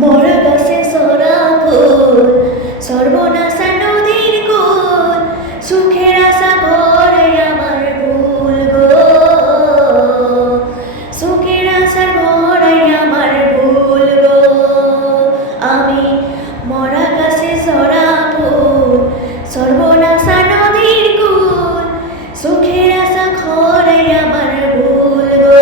মরা গাছে সরা ফুল সর্বনাশা নদীর কুল সুখের আশা ঘরে আমার ভুল গো সুখের আশা ঘরে আমার ভুল গো আমি মরা গাছে সরা ফুল সর্বনাশা নদীর কুল সুখের আশা ঘরে আমার ভুল গো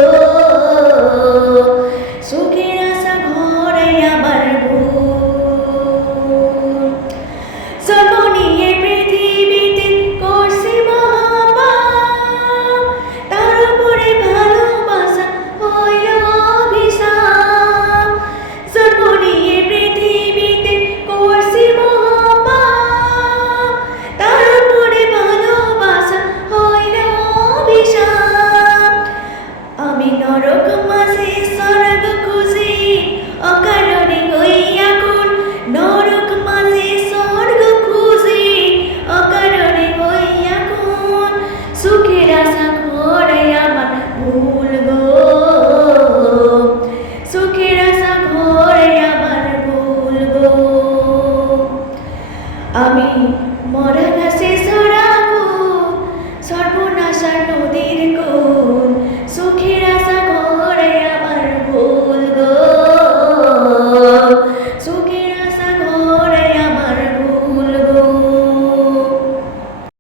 সুখের আশা ঘরে আমার ভুল